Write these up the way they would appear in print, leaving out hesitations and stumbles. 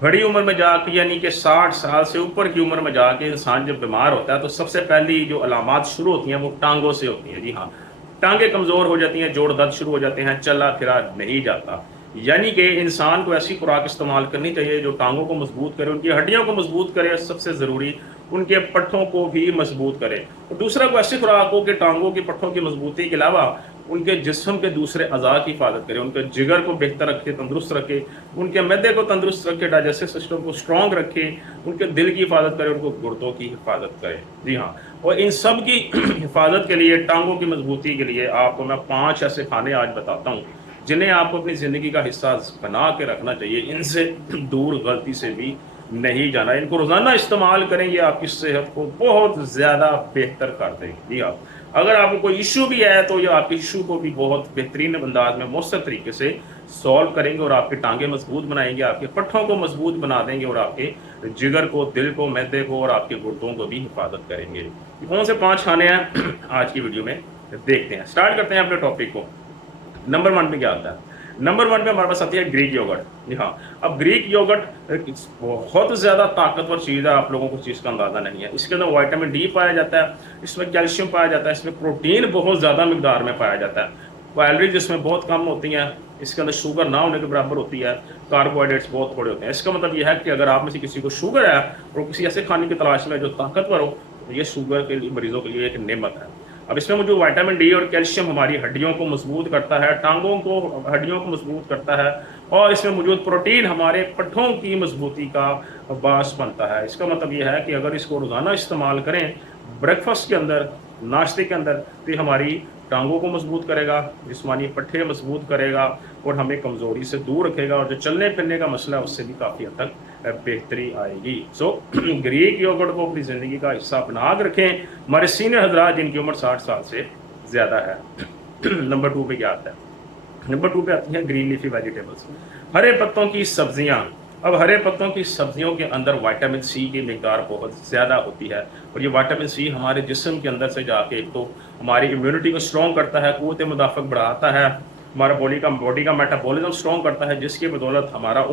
बड़ी उम्र में जाके यानी कि 60 साल से ऊपर की उम्र में जाके इंसान जब बीमार होता है तो सबसे पहली जो अलामात शुरू होती हैं वो टांगों से होती हैं। जी हाँ, टांगे कमज़ोर हो जाती हैं, जोड़ दर्द शुरू हो जाते हैं, चला फिरा नहीं जाता। यानी कि इंसान को ऐसी खुराक इस्तेमाल करनी चाहिए जो टांगों को मजबूत करे, उनकी हड्डियों को मजबूत करे, सबसे ज़रूरी उनके पट्ठों को भी मजबूत करे। और दूसरा को ऐसी खुराक हो कि टांगों की पट्ठों की मजबूती के अलावा उनके जिस्म के दूसरे अज़ा की हिफाजत करे, उनके जिगर को बेहतर रखे, तंदुरुस्त रखे, उनके मैदे को तंदुरुस्त रखे, डाइजेस्टिव सिस्टम को स्ट्रॉन्ग रखे, उनके दिल की हिफाजत करे, उनको गुर्दों की हिफाजत करे। जी हाँ, और इन सब की हिफाजत के लिए, टांगों की मजबूती के लिए आपको मैं 5 ऐसे खाने आज बताता हूँ जिन्हें आपको अपनी ज़िंदगी का हिस्सा बना के रखना चाहिए। इनसे दूर गलती से भी नहीं जाना। इनको रोज़ाना इस्तेमाल करें, ये आपकी सेहत को बहुत ज़्यादा बेहतर कर देंगे। जी हाँ, अगर आपको कोई इशू भी है तो ये आपके इशू को भी बहुत बेहतरीन अंदाज में मौसर तरीके से सॉल्व करेंगे और आपके टांगे मजबूत बनाएंगे, आपके पट्ठों को मजबूत बना देंगे और आपके जिगर को, दिल को, मैदे को और आपके गुर्दों को भी हिफाजत करेंगे। कौन से 5 खाने हैं आज की वीडियो में देखते हैं। स्टार्ट करते हैं अपने टॉपिक को। नंबर 1 पे क्या आता है? नंबर 1 पे हमारे पास आती है ग्रीक योगर्ट। जी हाँ, अब ग्रीक योगर्ट बहुत ज़्यादा ताकतवर चीज़ है, आप लोगों को चीज़ का अंदाज़ा नहीं है। इसके अंदर विटामिन डी पाया जाता है, इसमें कैल्शियम पाया जाता है, इसमें प्रोटीन बहुत ज़्यादा मिकदार में पाया जाता है, कैलोरीज इसमें बहुत कम होती हैं, इसके अंदर शुगर ना होने के बराबर होती है, कार्बोहाइड्रेट्स बहुत थोड़े होते हैं। इसका मतलब यह है कि अगर आप में से किसी को शुगर है और किसी ऐसे खाने की तलाश में जो ताकतवर हो, तो ये शुगर के लिए मरीजों के लिए एक नेमत है। अब इसमें मुझे विटामिन डी और कैल्शियम हमारी हड्डियों को मजबूत करता है, टांगों को, हड्डियों को मजबूत करता है, और इसमें मौजूद प्रोटीन हमारे पट्ठों की मजबूती का बास बनता है। इसका मतलब यह है कि अगर इसको रोज़ाना इस्तेमाल करें ब्रेकफास्ट के अंदर, नाश्ते के अंदर, तो ये हमारी टांगों को मजबूत करेगा, जिस्मानी पट्ठे मजबूत करेगा और हमें कमज़ोरी से दूर रखेगा, और जो चलने फिरने का मसला है उससे भी काफ़ी हद तक बेहतरी आएगी। सो ग्रीक योगर्ट को अपनी ज़िंदगी का हिस्सा बना के रखें। हमारे सीनियर हजरात जिनकी उम्र 60 साल से ज़्यादा है। नंबर 2 पे क्या आता है? नंबर 2 पे आती हैं ग्रीन लीफी वेजिटेबल्स, हरे पत्तों की सब्जियां। अब हरे पत्तों की सब्जियों के अंदर विटामिन सी की मिकदार बहुत ज़्यादा होती है, और ये विटामिन सी हमारे जिस्म के अंदर से जाके एक तो हमारी इम्यूनिटी को स्ट्रॉन्ग करता है, क़ुव्वत मुदाफ़त बढ़ाता है, हमारा बॉडी का मेटाबॉलिज्म स्ट्रॉन्ग करता है, जिसकी बदौलत हमारा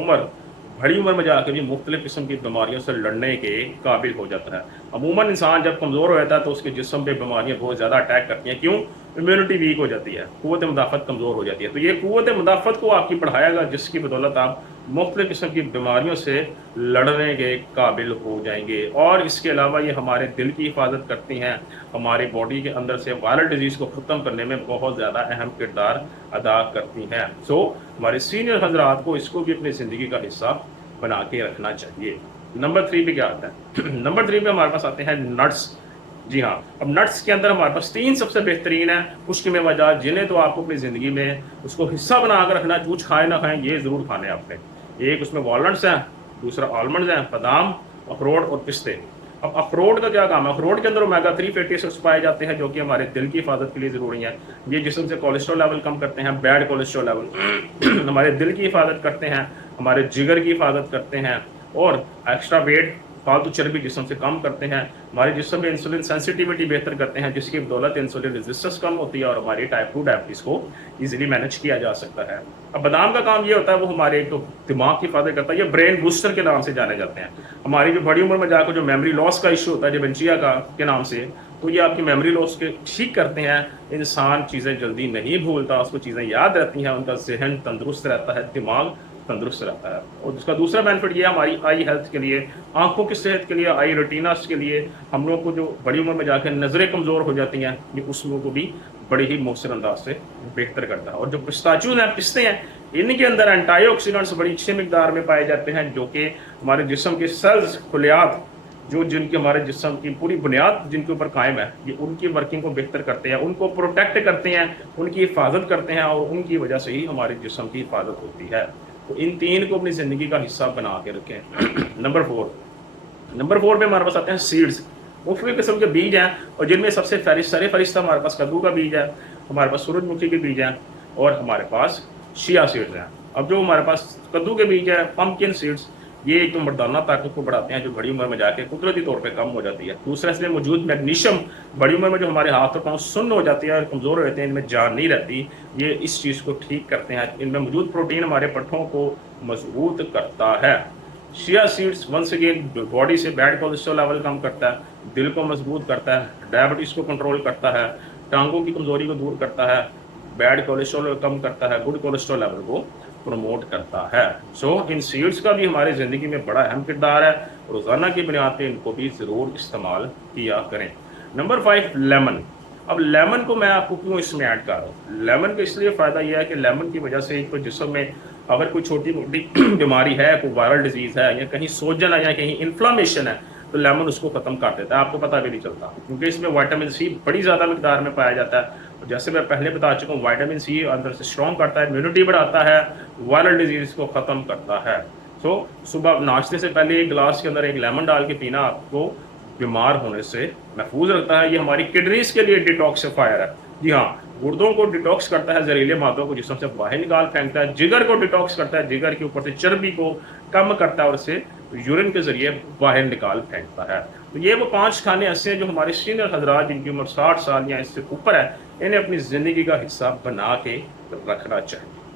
बड़ी उम्र में जाकर भी मुख्तलिफ किस्म की बीमारियों से लड़ने के काबिल हो जाता है। अमूमन इंसान जब कमज़ोर हो जाता है तो उसके जिस्म पे बीमारियाँ बहुत ज़्यादा अटैक करती हैं। क्यों? इम्यूनिटी वीक हो जाती है, क़ुव्वत मुदाफ़त कमज़ोर हो जाती है। तो ये क़ुव्वत मुदाफ़त को आपकी बढ़ाएगा, जिसकी बदौलत आप मुख्तलिफ किस्म की बीमारियों से लड़ने के काबिल हो जाएंगे। और इसके अलावा ये हमारे दिल की हिफाजत करती हैं, हमारी बॉडी के अंदर से वायरल डिजीज़ को ख़त्म करने में बहुत ज़्यादा अहम किरदार अदा करती हैं। सो हमारे सीनियर हजरात को इसको भी अपनी ज़िंदगी का हिस्सा बना के रखना चाहिए। नंबर 3 पे क्या आता है? नंबर 3 पे हमारे पास आते हैं नट्स। जी हाँ, अब नट्स के अंदर हमारे पास 3 सबसे बेहतरीन है खुश्क मेवाजात, जिन्हें तो आपको अपनी ज़िंदगी में उसको हिस्सा बना कर रखना। कुछ खाए ना खाएं, ये ज़रूर खाने आपने। एक उसमें वॉलनट्स हैं, दूसरा आलमंड्स हैं, बादाम, अखरोट और पिस्ते। अब अखरोट का क्या काम है? अखरोट के अंदर ओमेगा 3 फैटी एसिड्स पाए जाते हैं, जो कि हमारे दिल की हिफाजत के लिए ज़रूरी है। ये जिस्म से कोलेस्ट्रॉल लेवल कम करते हैं, बैड कोलेस्ट्रॉल लेवल हमारे दिल की हिफाजत करते हैं, हमारे जिगर की हिफाजत करते हैं, और एक्स्ट्रा वेट, फालतू चर्बी जिस्म से कम करते हैं, हमारे जिस्म में इंसुलिन सेंसिटिविटी बेहतर करते हैं, जिसकी बदौलत इंसुलिन रेजिस्टेंस कम होती है और हमारी टाइप 2 डायबिटीज़ को इजीली मैनेज किया जा सकता है। अब बादाम का काम ये होता है, वो हमारे एक तो दिमाग की हिफाजत करता है, ये ब्रेन बूस्टर के नाम से जाने जाते हैं। हमारी जो बड़ी उम्र में जाकर जो मेमोरी लॉस का इशू होता है डिमेंशिया का के नाम से, तो ये आपकी मेमोरी लॉस के ठीक करते हैं। इंसान चीज़ें जल्दी नहीं भूलता, उसको चीज़ें याद रहती हैं, उनका जहन तंदुरुस्त रहता है, दिमाग तंदुरुस्त रहता है। और उसका दूसरा बेनिफिट ये है हमारी आई हेल्थ के लिए, आंखों की सेहत के लिए, आई रेटिनास के लिए। हम लोग को जो बड़ी उम्र में जाकर नज़रें कमज़ोर हो जाती हैं, ये उसमें को भी बड़े ही मौसर अंदाज से बेहतर करता है। और जो पिस्ताचूज हैं, पिस्ते हैं, इनके अंदर एंटीऑक्सीडेंट्स बड़ी अच्छे मिकदार में पाए जाते हैं, जो कि हमारे जिस्म के सेल्स, खुलियात, जो जिनके हमारे जिस्म की पूरी बुनियाद जिनके ऊपर कायम है, ये उनकी वर्किंग को बेहतर करते हैं, उनको प्रोटेक्ट करते हैं, उनकी हिफाजत करते हैं, और उनकी वजह से ही हमारे जिस्म की हिफाजत होती है। तो इन 3 को अपनी ज़िंदगी का हिस्सा बना के रखें। नंबर 4 पे हमारे पास आते हैं सीड्स। मुख्तलिफ किस्म के बीज हैं, और जिनमें सबसे सरे फरिश्ता हमारे पास कद्दू का बीज है, हमारे पास सूरजमुखी के बीज हैं, और हमारे पास शिया सीड्स हैं। अब जो हमारे पास कद्दू के बीज है, पम्पकिन सीड्स, ये एक तो मर्दाना ताकत को बढ़ाते हैं, जो बड़ी उम्र में जाके कुदरती तौर पे कम हो जाती है। दूसरा, इसमें मौजूद मैग्नीशियम, बड़ी उम्र में जो हमारे हाथ और पाँव सुन्न हो जाती है और कमज़ोर हो जाते हैं, इनमें जान नहीं रहती, ये इस चीज़ को ठीक करते हैं। इनमें मौजूद प्रोटीन हमारे पट्ठों को मजबूत करता है। Chia seeds once again body से बैड कोलेस्ट्रॉल लेवल कम करता है, दिल को मजबूत करता है, डायबिटीज़ को कंट्रोल करता है, टांगों की कमज़ोरी को दूर करता है, बैड कोलेस्ट्रॉल को कम करता है, गुड कोलेस्ट्रॉल लेवल को प्रमोट करता है। सो इन सीड्स का भी हमारी ज़िंदगी में बड़ा अहम किरदार है, रोज़ाना की बुनियाद पर इनको भी ज़रूर इस्तेमाल किया करें। Number 5 lemon. अब लेमन को मैं आपको क्यों इसमें ऐड कर रहा हूँ? लेमन का इसलिए फ़ायदा यह है कि लेमन की वजह से एक तो जिस्म में अगर कोई छोटी मोटी बीमारी है, कोई वायरल डिजीज़ है या कहीं सोजन है या कहीं इन्फ्लामेशन है, तो लेमन उसको ख़त्म कर देता है, आपको पता भी नहीं चलता, क्योंकि इसमें विटामिन सी बड़ी ज़्यादा मिकदार में पाया जाता है। और जैसे मैं पहले बता चुका हूँ, विटामिन सी अंदर से स्ट्रॉन्ग करता है, इम्यूनिटी बढ़ाता है, वायरल डिजीज़ को ख़त्म करता है। सो सुबह नाश्ते से पहले एक गिलास के अंदर एक लेमन डाल के पीना आपको बीमार होने से महफूज रखता है। ये हमारी किडनीज के लिए डिटॉक्सिफायर है। जी हाँ, गुर्दों को डिटॉक्स करता है, जहरीले मादों को जिस्म से बाहर निकाल फेंकता है, जिगर को डिटॉक्स करता है, जिगर के ऊपर से चर्बी को कम करता है और उसे यूरिन के जरिए बाहर निकाल फेंकता है। तो ये वो 5 खाने ऐसे हैं जो हमारे सीनियर हजरात जिनकी उम्र 60 साल या इससे ऊपर है, इन्हें अपनी ज़िंदगी का हिस्सा बना के रखना चाहिए।